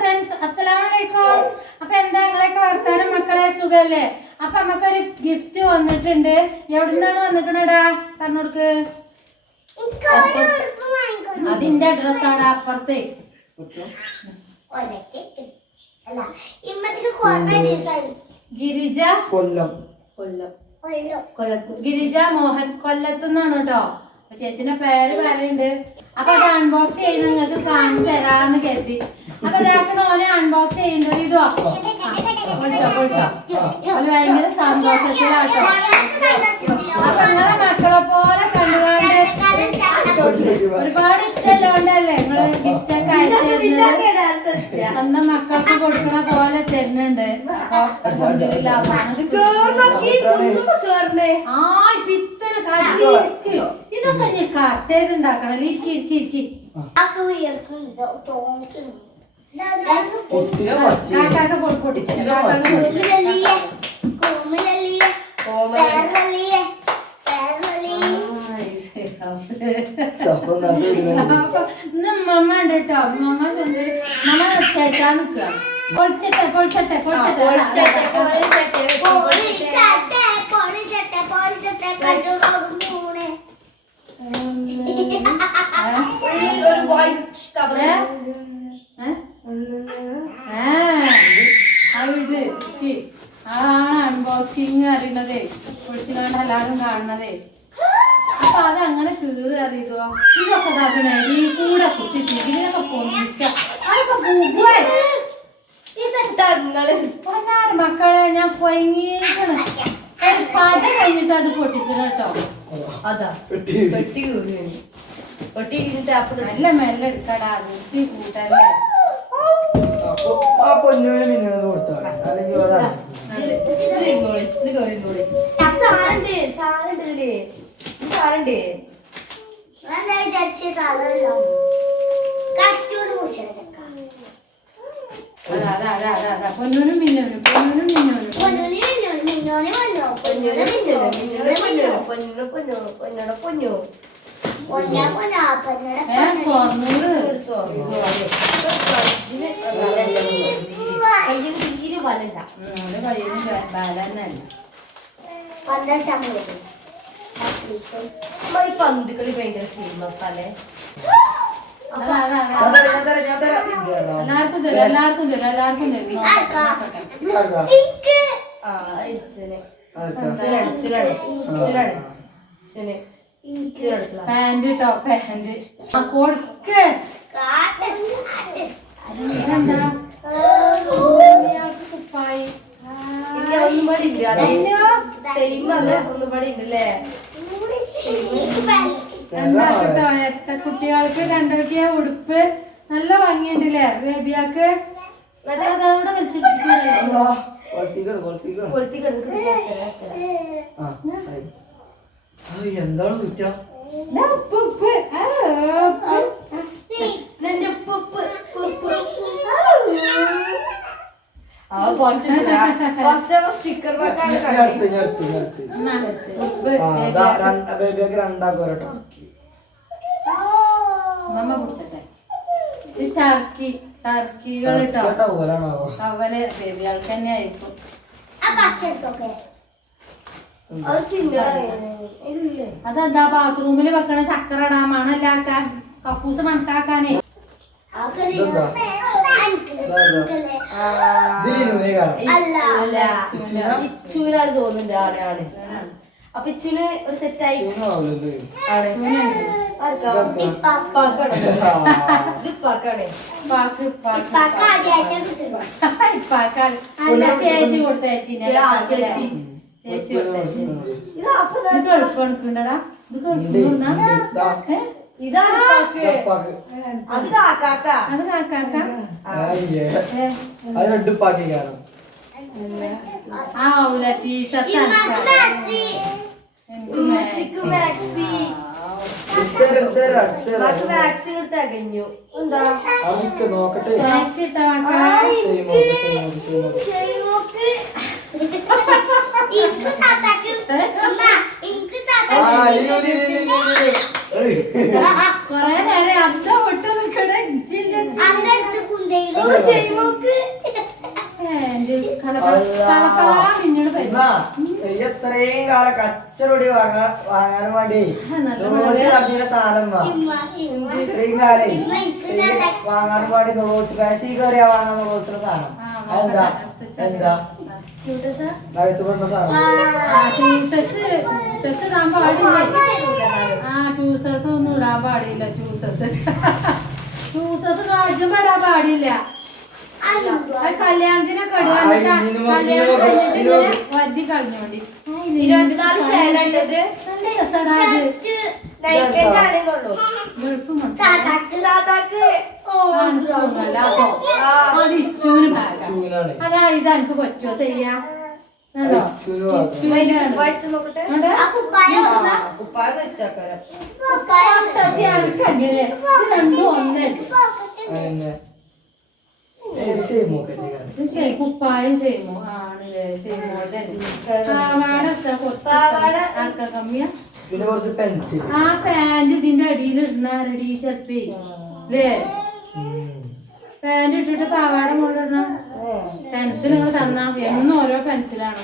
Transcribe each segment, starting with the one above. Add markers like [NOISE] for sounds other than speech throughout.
Friends അസ്സലാമലൈക്കും. അപ്പൊ എന്താ നിങ്ങളൊക്കെ വർത്താനം മക്കളെ? സുഖല്ലേ? അപ്പൊ നമുക്കൊരു ഗിഫ്റ്റ് വന്നിട്ടുണ്ട്. എവിടുന്നാണ് വന്നിക്കണടാ? പറഞ്ഞോടുക്ക് അതിന്റെ ഡ്രസ്സാണ് അപ്പുറത്ത്. ഗിരിജ? കൊല്ലം. കൊല്ലം. കൊല്ലം. കൊല്ലത്ത്. ഗിരിജ മോഹൻ കൊല്ലത്തുനിന്നാണ് കേട്ടോ. ചേച്ചിന്റെ പേര് പറയുന്നുണ്ട്. അപ്പൊ അത് അൺബോക്സ് ചെയ്യുന്ന നിങ്ങൾക്ക് കാണിച്ചു തരാന്ന് കരുതി. അപ്പൊ ഇതാക്കണ ഓനെ അൺബോക്സ് ചെയ്യേണ്ടത് ഇതോ പൊളിച്ചോ പൊളിച്ചോ. ഒരു ഭയങ്കര സന്തോഷത്തിലാട്ടോ. അപ്പൊ നിങ്ങളെ മക്കളെ പോലെ കണ്ടുകൊണ്ട് ഒരുപാട് ഇഷ്ടമല്ലോണ്ടല്ലേ നിങ്ങൾ ഗിഫ്റ്റ് ഒക്കെ അയച്ചു തരുന്നത്? സ്വന്തം മക്കൾക്ക് കൊടുക്കണ പോലെ തരുന്നുണ്ട്. ആ പിത്തൽ കടിയിലേക്ക് ഇതൊക്കെ ഞാൻ കട്ടേതുണ്ടാക്കണം ഇരിക്കി ഇരിക്കി ഇരിക്കി. ഒത്തിരി കേട്ടോ. മമ്മ സുന്ദരി മമ്മ നിസ്കരിക്കാൻ നിക്കുക പൊളിച്ചട്ടെ പൊളിച്ചട്ടെ പൊളിച്ചട്ടെ. [LAUGHS] അവിടെ ആ അൺബോക്സിങ് അറിയണതേ പൊളിച്ചിനാണ്ട് എല്ലാവരും കാണണതേ അപ്പൊ അത് അങ്ങനെ കീറി അറിയുക. ഇതൊക്കെ ഇതാക്കണേ. ഈ കൂടെ കുത്തി ഇതിനൊക്കെ പൊന്നിച്ച അതൊക്കെ പോകുവേ ഒന്നാറ് മക്കളെ ഞാൻ കൊയങ്ങിയേക്കണ് ഒരു പട കഴിഞ്ഞിട്ട് അത് പൊട്ടിച്ചത് കേട്ടോ. അതാ. പെട്ടി. പെട്ടി പൊട്ടി കഴിഞ്ഞിട്ട് അപ്പൊ നല്ല മെല്ലെ എടുക്കടാ. കൂട്ടല്ലേ. ആ പൊന്നുവിന് മിന്നത് കൊടുത്താണ് അല്ലെങ്കിൽ അതാണ് അതാ അതാ അതാ അതാ പൊന്നൂനും മിന്നൂനും പൊന്നൂനും മിന്നൂനും പൊന്നോനെ മിന്നോനെ വന്നോ പൊന്നോടെ പൊന്നോനെ. പൊന്നോ, തീരെ വലല്ല. നമ്മുടെ കയ്യിൽ ബലന്നല്ല ശമ്പളം നമ്മളീ പന്തുകളി ഭയങ്കര ഫേമസ് അല്ലേ. എല്ലാവർക്കും തരും എല്ലാവർക്കും തരും എല്ലാവർക്കും തരും ആ ഇച്ചിരി. ഇച്ചിരി ഇച്ചിരി ഇച്ചിരി ഇച്ചിരി ഇച്ചിരി എടുക്കല പാന്റ് ട്ടോ പാന്റ് ആ കൊടുക്ക് കാട്ട് എന്താ ഇയാൾക്ക് കുപ്പായി ഇനി ഒന്നും പാടി ഉണ്ട് അതെ അയ്യോ സെയിം അതെ ഒന്നും പാടി ഉണ്ട് അല്ലേ എന്താ കേട്ടോ എത്ര കുട്ടികൾക്ക് രണ്ടൊക്കെ ഉടുപ്പ് നല്ല ഭംഗിയുണ്ടല്ലേ ബേബിയാക്ക് അതവിടെ വലിച്ചിട്ട് അതാ, കൊളുത്തിക്കണ്, കൊളുത്തിക്കണ്. കൊളുത്തി കിടന്ന് ആ, ആയി. ആ, എന്താണ് കുറ്റം ഉപ്പ് ഉപ്പ് ആ, ഉപ്പ്. നിന്റെ ഉപ്പ് ഉപ്പ് ഉപ്പ് അവ പൊറച്ചിട്ടില്ല ഫസ്റ്റ് അവ സ്റ്റിക്കർ വെക്കാൻ ഞാൻ അടുത്ത്, ഞാൻ അടുത്ത്, ഞാൻ അടുത്ത്. എന്നാ, ഉപ്പ് ആ, ദാ രണ്ട്- ബേബിയൊക്കെ രണ്ടാക്കും ഒരട്ടോ മമ്മ കുടിച്ചട്ടെ. ഇത് ടർക്കി ടർക്കികൾ കേട്ടോ അവൽ ബേബികൾക്ക് തന്നെ ആയിരിക്കും ആ പച്ചെടുത്തൊക്കെ അത് സ്റ്റിക്കർ ഇല്ലേ അതെന്താ ബാത്റൂമിൽ വെക്കണ ചക്കര ഇടാൻ മണല്ലാക്ക കക്കൂസ് മണക്കാക്കാനേ. ഇച്ചൂരാണ് തോന്നുന്നുണ്ട് ആണ് ആണ് അപ്പൊ ഇച്ചുന് ഒരു സെറ്റായി. ആയി ചേച്ചി. കൊടുത്തേച്ചി ആ, ചേച്ചി. ചേച്ചി ഇത് അപ്പൊ കൊടുക്കണ്ടടാ ഇത് ദാ, ഇതാണ്. അത് കാക്കാക്ക. അത് കാക്കാക്ക. ആയില്ലേ. ഏ, അത് രണ്ട് പാക്കി കാരണം ആ ഉള്ള ടീഷർട്ട് മാക്സി. എടുത്ത് അകഞ്ഞു. എന്താ? നോക്കട്ടെ. മാക്സി ഇട്ട മക്കളെ. കൊറേ നേരം അന്ത ഉമ്മ, ചെയ്യ എത്രയും കാലം കച്ചറൊടി വാങ്ങാ വാങ്ങാൻ വേണ്ടി. നോച്ച് സാധനം ഇത്രയും കാലേ. വാങ്ങാൻ വേണ്ടി നോക്കി ഫാൻസി കയറിയാ വാങ്ങാൻ നോക്കുന്ന സാധനം. എന്താ? എന്താ ടൂസസ് ഇടാൻ പാടില്ല? ആ ടൂസസ് ഒന്നും ഇടാൻ പാടില്ല ടൂസസ് ടൂസസ് രാജ്യം ഇടാൻ പാടില്ല. കല്യാണത്തിനൊക്കെ ഇടുക. കല്യാണം കഴിഞ്ഞിട്ട് ഇങ്ങനെ വതി കളഞ്ഞോണ്ടി. ഇരുപത്തിനാല് ഷേഡായിട്ടത് അതോ ഇത് എനിക്ക് പറ്റുമോ ചെയ്യാ. കുപ്പായം ചെയ്യുമോ ആണല്ലേ? ചെയ്യുമോ കമ്മിയാ പിന്നെ കുറച്ച് പെൻസിൽ ആ പാന്റ് ഇതിന്റെ അടിയിൽ ഇടുന്ന റെഡി അല്ലേ പാന്റ് ഇട്ടിട്ട് പാവാട കൊണ്ടിടണം പെൻസിൽ നിങ്ങൾ തന്നാ. എന്നും ഓരോ പെൻസിലാണ്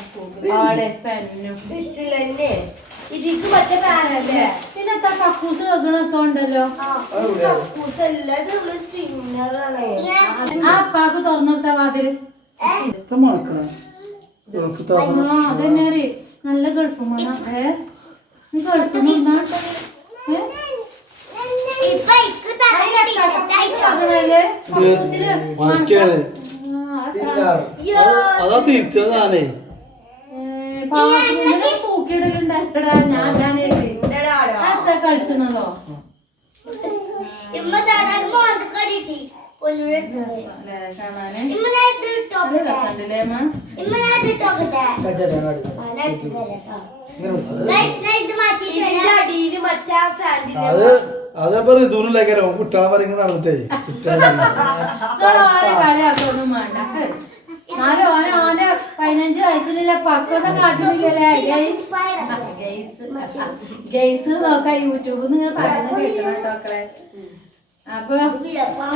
ഇതിക്ക് മറ്റേ പാനല്ലേ പിന്നെ എത്ര കക്കൂസ് വെക്കണത്തോണ്ടല്ലോ നമ്മൾ സ്പിന്നറാണ് ആ അപ്പാക്ക് തുറന്ന് ആ അതന്നെ അറിയ. നല്ല ഗൾഫ് മണ ഏ? ഗൾഫ്. അതാ തിരിച്ചതാണേ തൂക്കിയിടലുണ്ടാക്കടാ ഞാൻ കളിച്ചണതോ ഇമ്മ താത്താക്ക് മോന്ത് കടിട്ടി അത് അതപ്പോ ഋതുവിനിലേക്കാരോ കുട്ടികളെ പറയുന്ന നടന്നിട്ടേ. നിങ്ങൾ ഓനെ കളിയാക്കൊന്നും വേണ്ട. എന്നാലും ഓനെ ഓനെ പതിനഞ്ച് വയസ്സിലുള്ള പക്വത കാട്ടുന്നില്ലല്ലേ. ഗൈസ് ഗൈസ് നോക്കാം യൂട്യൂബ് നിങ്ങൾ പറയുന്നത് കേട്ടോ മക്കളെ. അപ്പൊ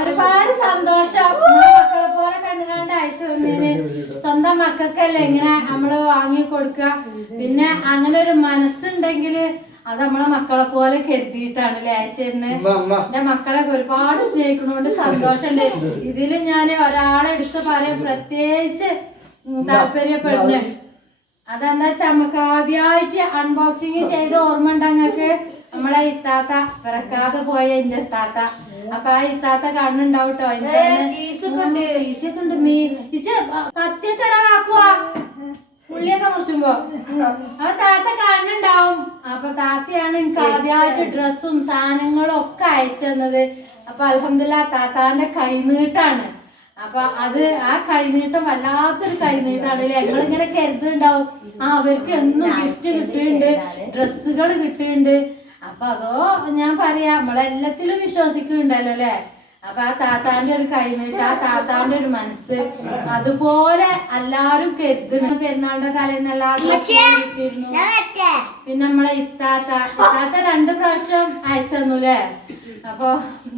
ഒരുപാട് സന്തോഷം. നമ്മളെ മക്കളെ പോലെ കണ്ടുകാണ്ട് അയച്ചു തന്നതിന് സ്വന്തം മക്കൾക്കല്ലേ ഇങ്ങനെ നമ്മൾ വാങ്ങി കൊടുക്കുക. പിന്നെ അങ്ങനെ ഒരു മനസ്സുണ്ടെങ്കിൽ അത് നമ്മളെ മക്കളെ പോലെ കരുതിയിട്ടാണ് അല്ലേ അയച്ചിരുന്നത്. എന്റെ മക്കളൊക്കെ ഒരുപാട് സ്നേഹിക്കണോണ്ട് സന്തോഷമുണ്ട്. ഇതിൽ ഞാൻ ഒരാളെ എടുത്ത് പറയാൻ പ്രത്യേകിച്ച് താല്പര്യപ്പെടുന്നു. അതെന്താ വെച്ചാ നമുക്ക് ആദ്യമായിട്ട് അൺബോക്സിങ് ചെയ്ത് ഓർമ്മ ഉണ്ട് അങ്ങക്ക്? നമ്മളെ ഇത്താത്ത പിറക്കാതെ പോയ എന്റെ ഇത്താത്ത. അപ്പൊ ആ ഇത്താത്ത കണ്ണുണ്ടാവും കേട്ടോ ഉള്ളിയൊക്കെ മുറിച്ചുമ്പോ. അപ്പൊ താത്ത കണ്ണുണ്ടാവും അപ്പൊ താത്തയാണ് എനിക്ക് ആദ്യമായിട്ട് ഡ്രസ്സും സാധനങ്ങളും ഒക്കെ അയച്ചു തന്നത്. അപ്പൊ അലഹമില്ല താത്താന്റെ കൈനീട്ടാണ്. അപ്പൊ അത് ആ കൈനീട്ടം വല്ലാത്തൊരു കൈനീട്ടാണ് ഞങ്ങളിങ്ങനെ കരുതുണ്ടാവും ആ അവർക്ക് എന്നും ഗിഫ്റ്റ് കിട്ടിയിട്ടുണ്ട്. ഡ്രസ്സുകൾ കിട്ടുന്നുണ്ട് അപ്പൊ അതോ ഞാൻ പറയാ നമ്മളെല്ലാത്തിലും വിശ്വസിക്കുന്നുണ്ടല്ലോ അല്ലേ? അപ്പൊ ആ താത്താന്റെ ഒരു കൈനീട്ട് ആ താത്താന്റെ ഒരു മനസ്സ് അതുപോലെ എല്ലാരും കരുതുന്നു. പെരുന്നാളുടെ തലേന്ന് എല്ലാവരും. പിന്നെ നമ്മളെ ഇത്താത്ത ഇത്താത്ത രണ്ട് പ്രാവശ്യം അയച്ചു തന്നുല്ലേ അപ്പൊ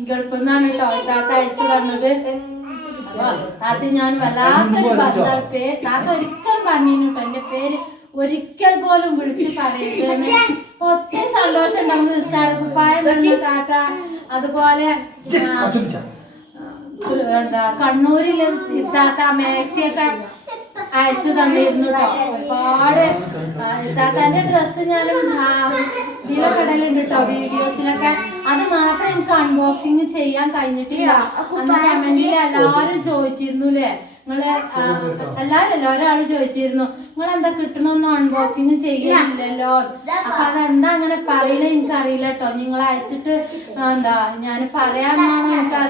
ഗൾഫിൽ നിന്നാണ് കേട്ടോ ഇത്താത്ത അയച്ചു തന്നത്. താത്ത ഞാൻ വല്ലാത്തൊരു ബന്ധം പേ താത്ത ഒരിക്കൽ പറഞ്ഞു എന്റെ പേര് ഒരിക്കൽ പോലും വിളിച്ച് പറയരുത് ഒത്തിരി സന്തോഷം ഉണ്ടാവും നിസ്കാര കുപ്പായം താത്ത. അതുപോലെ. എന്താ കണ്ണൂരിൽ ഇത്താത്ത മാക്സിയൊക്കെ അയച്ചു തന്നിരുന്നു കേട്ടോ ഒരുപാട് ഇത്താത്താന്റെ ഡ്രസ്സ് ഞാനും ഇതിലൊക്കെ ഇടലുണ്ട് കേട്ടോ വീഡിയോസിലൊക്കെ. അത് മാത്രം എനിക്ക് അൺബോക്സിങ് ചെയ്യാൻ കഴിഞ്ഞിട്ടില്ല. അന്ന് കമന്റിൽ ചോദിച്ചിരുന്നു അല്ലേ നിങ്ങൾ എല്ലാരും ഒരാൾ ചോദിച്ചിരുന്നു നിങ്ങൾ എന്താ കിട്ടണമെന്ന് അൺബോക്സിങ് ചെയ്യുന്നില്ലല്ലോ അപ്പൊ അതെന്താ അങ്ങനെ പറയണേ എനിക്ക് അറിയില്ല കേട്ടോ നിങ്ങൾ അയച്ചിട്ട് എന്താ ഞാൻ പറയാമെന്നാണ് എനിക്ക്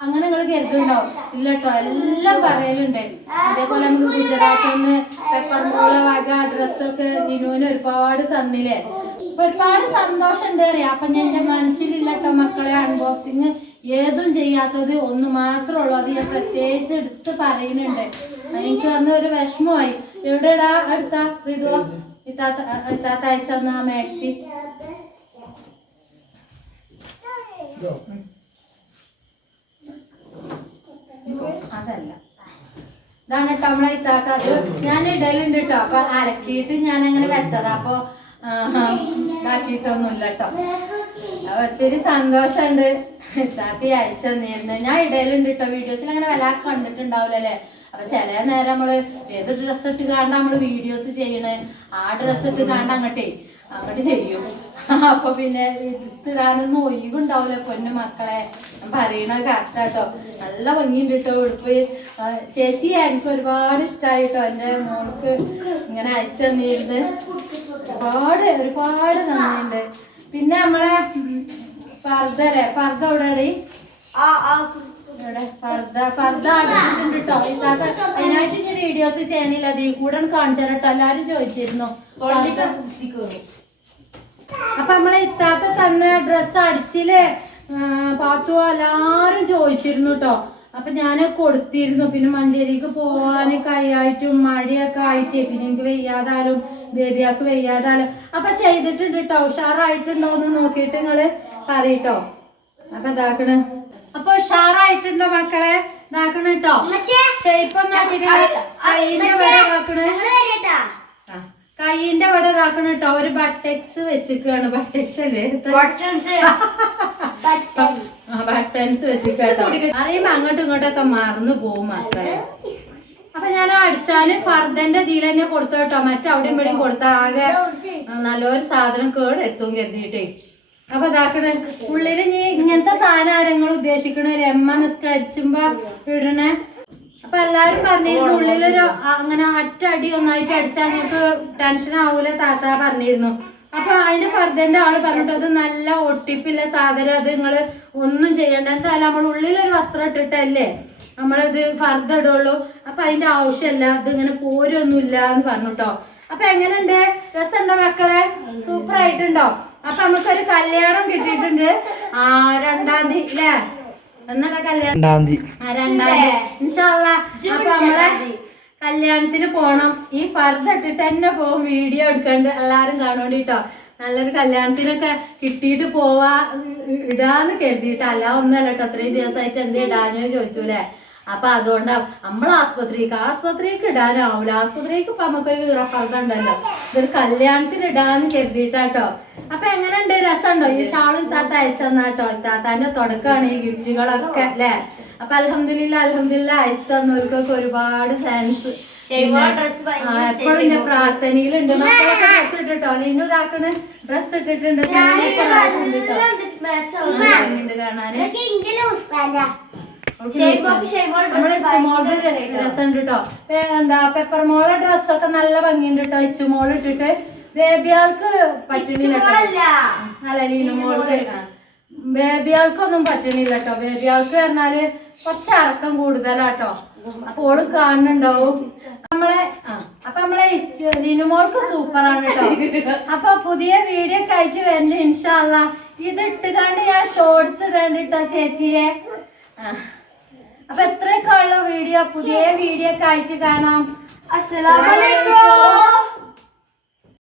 അങ്ങനെ നിങ്ങൾ കരുതുണ്ടോ ഇല്ല കേട്ടോ എല്ലാം പറയലുണ്ട്. അതേപോലെ നമുക്ക് ഗുജറാത്തിൽ നിന്ന് പെപ്പർമോള വക ഡ്രസ്സൊക്കെ നിനുവിന് ഒരുപാട് തന്നില്ലേ? ഒരുപാട് സന്തോഷം ഉണ്ട് അറിയാം. അപ്പൊ ഞാൻ എന്റെ മനസ്സിലില്ല കേട്ടോ മക്കളെ അൺബോക്സിങ് ഏതും ചെയ്യാത്തത് ഒന്ന് മാത്രമേ ഉള്ളൂ അത് ഞാൻ പ്രത്യേകിച്ച് എടുത്ത് പറയുന്നുണ്ട്. എനിക്ക് അന്ന് ഒരു വിഷമമായി. എവിടെടാ അടുത്ത ഇത് ഇത്താത്ത ഇത്താത്ത ആ മാക്സി. അതല്ല. ഇതാണ് കേട്ടോ നമ്മളെ ഇത്താത്ത അത് ഞാൻ ഇടലുണ്ട് കേട്ടോ. അപ്പൊ അലക്കിയിട്ട് ഞാൻ അങ്ങനെ വെച്ചതാ. അപ്പൊ ഇതാക്കിയിട്ടൊന്നുമില്ല കേട്ടോ. ഒത്തിരി സന്തോഷമുണ്ട്. അയച്ചു ഞാൻ ഇടയിലുണ്ട് വീഡിയോസിൽ അങ്ങനെ വല്ല കണ്ടിട്ടുണ്ടാവില്ലല്ലേ അപ്പൊ ചില നേരം നമ്മൾ ഏത് ഡ്രസ് ഇട്ട് കാണാൻ നമ്മൾ വീഡിയോസ് ചെയ്യണേ? ആ ഡ്രസ് ഇട്ട് കാണാൻ അങ്ങോട്ടേ അങ്ങോട്ട് ചെയ്യും. [LAUGHS] അപ്പൊ പിന്നെ ഇടാനൊന്നും ഒഴിവുണ്ടാവില്ല പൊന്നു മക്കളെ. പറയണത് കറക്റ്റാട്ടോ നല്ല ഭംഗിയുണ്ട് കേട്ടോ ഉടുപ്പ് ചേച്ചി എനിക്ക് ഒരുപാട് ഇഷ്ടമായി കേട്ടോ എന്റെ മോൾക്ക് ഇങ്ങനെ അയച്ചു തന്നിരുന്ന്. ഒരുപാട് ഒരുപാട് നന്ദിയുണ്ട്. പിന്നെ നമ്മളെ ഫർദ അല്ലേ? ഫർദ അതിനായിട്ട് ഞാൻ വീഡിയോസ് ചെയ്യണില്ല. അതിൽ കൂടെ കാണിച്ചു എല്ലാരും ചോദിച്ചിരുന്നു. അപ്പൊ നമ്മളെ ഇത്താത്ത തന്ന ഡ്രസ് അടിച്ചിൽ പാത്തു എല്ലാരും ചോദിച്ചിരുന്നു കേട്ടോ അപ്പൊ ഞാൻ കൊടുത്തിരുന്നു. പിന്നെ മഞ്ചേരിക്ക് പോവാന് കൈയായിട്ടും മഴയൊക്കെ ആയിട്ട്. പിന്നെ എനിക്ക് വെയ്യാതാലും ബേബിയാക്ക് വെയ്യാതാലും അപ്പൊ ചെയ്തിട്ടുണ്ട് കേട്ടോ ഉഷാറായിട്ടുണ്ടോ എന്ന് നോക്കിയിട്ട് നിങ്ങൾ. പറയട്ടോ. അപ്പൊ ഇതാക്കണ്. അപ്പൊ ഉഷാറായിട്ടുണ്ടോ മക്കളെ? ഇതാക്കണ കേട്ടോ ഷേപ്പൊന്നും ആക്കിയിട്ടില്ല കൈയിന്റെ വരെ ഇതാക്കണ്. കൈയിന്റെ ഇവിടെ ഇതാക്കണ കേട്ടോ ഒരു ബട്ടക്സ് വെച്ചിക്കാണ്. ബട്ടക്സ് അല്ലേ? ബട്ടൻസ് വെച്ചിട്ടോ അറിയുമ്പോ അങ്ങോട്ടും ഇങ്ങോട്ടൊക്കെ മറന്നു പോവും മക്കളെ. അപ്പൊ ഞാൻ അടിച്ചാൽ ഫർദന്റെ ഇതിൽ തന്നെ കൊടുത്തു കേട്ടോ മറ്റവിടെ ഇവിടെയും കൊടുത്ത ആകെ നല്ലൊരു സാധനം കേട് എത്തും കരുതിയിട്ടേ. അപ്പൊ ഇതാക്കണേ. ഉള്ളിൽ നീ ഇങ്ങനത്തെ സാധനം ആരെങ്കിലും ഉദ്ദേശിക്കണ? രമ്മ നിസ്കരിച്ചുമ്പോ ഇടണേ. അപ്പൊ എല്ലാരും പറഞ്ഞിരുന്നു ഉള്ളിലൊരു അങ്ങനെ അറ്റടി ഒന്നായിട്ട് അടിച്ചാൽ അങ്ങനത്തെ ടെൻഷൻ ആവൂല താത്ത പറഞ്ഞിരുന്നു. അപ്പൊ അതിന്റെ ഫർദറിന്റെ ആൾ പറഞ്ഞിട്ട് അത് നല്ല ഒട്ടിപ്പില്ല സാധനം അത് നിങ്ങൾ ഒന്നും ചെയ്യണ്ട. എന്തായാലും നമ്മൾ ഉള്ളിലൊരു വസ്ത്രം ഇട്ടിട്ടല്ലേ നമ്മളിത് ഫർദ ഇടുള്ളൂ. അപ്പൊ അതിന്റെ ആവശ്യമല്ല അത് ഇങ്ങനെ പോരൊന്നുമില്ല എന്ന് പറഞ്ഞു പറഞ്ഞിട്ടോ. അപ്പൊ എങ്ങനെയുണ്ട്? രസമുണ്ടോ മക്കളെ? സൂപ്പർ ആയിട്ടുണ്ടോ അപ്പൊ നമുക്കൊരു കല്യാണം കിട്ടിയിട്ടുണ്ട്. ആ രണ്ടാം തീയതി അല്ലേ എന്നാ കല്യാണം? രണ്ടാം തീയതി. ആ, രണ്ടാം തീയതി. ഇൻഷാല്ലാ. അപ്പൊ നമ്മളെ കല്യാണത്തിന് പോണം. ഈ പർദ്ദ ഇട്ടിട്ട് തന്നെ പോകും വീഡിയോ എടുക്കണ്ട്. എല്ലാരും കാണോണ്ടിട്ടോ. നല്ലൊരു കല്യാണത്തിനൊക്കെ കിട്ടിയിട്ട് പോവാ ഇടാന്ന് കരുതിയിട്ടല്ല. അല്ല ഒന്നല്ല കേട്ടോ അത്രയും ദിവസമായിട്ട് എന്ത് ഇടാനോ ചോദിച്ചൂലേ? അപ്പൊ അതുകൊണ്ട് നമ്മളെ ആസ്പത്രിക്ക് ആസ്പത്രിക്ക് ഇടാനാവൂല. ആസ്പത്രിക്ക് ഇപ്പൊ നമുക്കൊരു ഉണ്ടല്ലോ ഇതൊരു കല്യാണത്തിന് ഇടാന്ന് കരുതിയിട്ടാട്ടോ. അപ്പൊ എങ്ങനെയുണ്ട്? രസമുണ്ടോ? ഈ ഷാളും താത്ത അയച്ചെന്നാട്ടോ ഇത്താത്താന്റെ തുടക്കമാണ് ഈ ഗിഫ്റ്റുകളൊക്കെ അല്ലേ? അപ്പൊ അലഹമില്ല അലഹമില്ല അയച്ചവർക്കൊക്കെ ഒരുപാട് താങ്ക്സ് എപ്പോഴും ഞാൻ പ്രാർത്ഥനയിലുണ്ട്. മക്കളൊക്കെ ഡ്രസ് ഇട്ടിട്ടോ? ലീനു ഇതാക്കണ ഡ്രസ് ഇട്ടിട്ടുണ്ട്. കാണാൻ കാണാന്. കേട്ടോ എന്താ പെപ്പർ മോളെ ഡ്രസ്സൊക്കെ നല്ല ഭംഗിയുണ്ട് കേട്ടോ ഇച്ചുമോൾ ഇട്ടിട്ട്. ബേബിയാൾക്ക് പറ്റണില്ല. അല്ല ലീനു മോൾക്ക്. ബേബിയാൾക്കൊന്നും പറ്റണില്ല കേട്ടോ ബേബിയാൾക്ക് പറഞ്ഞാൽ കുറച്ച് ഇറക്കം കൂടുതലാട്ടോ അപ്പൊ ഓൾ കാണുന്നുണ്ടാവും. നമ്മളെ അപ്പൊ നമ്മളെ ഇച്ചു- ലിനുമോൾക്ക് സൂപ്പറാണ് കേട്ടോ അപ്പൊ പുതിയ വീഡിയോ ഒക്കെ അയച്ചു വരുന്നുണ്ട് ഇൻഷാല്ല ഇത് ഇട്ടുകാണ്ട് ഞാൻ ഷോർട്സ് ഇടണ്ടിട്ടോ ചേച്ചിയെ. ആ. അപ്പൊ എത്രയൊക്കെ ഉള്ള വീഡിയോ? പുതിയ വീഡിയോ ഒക്കെ ആയിട്ട് കാണാം. അസ്സലാമലൈക്കും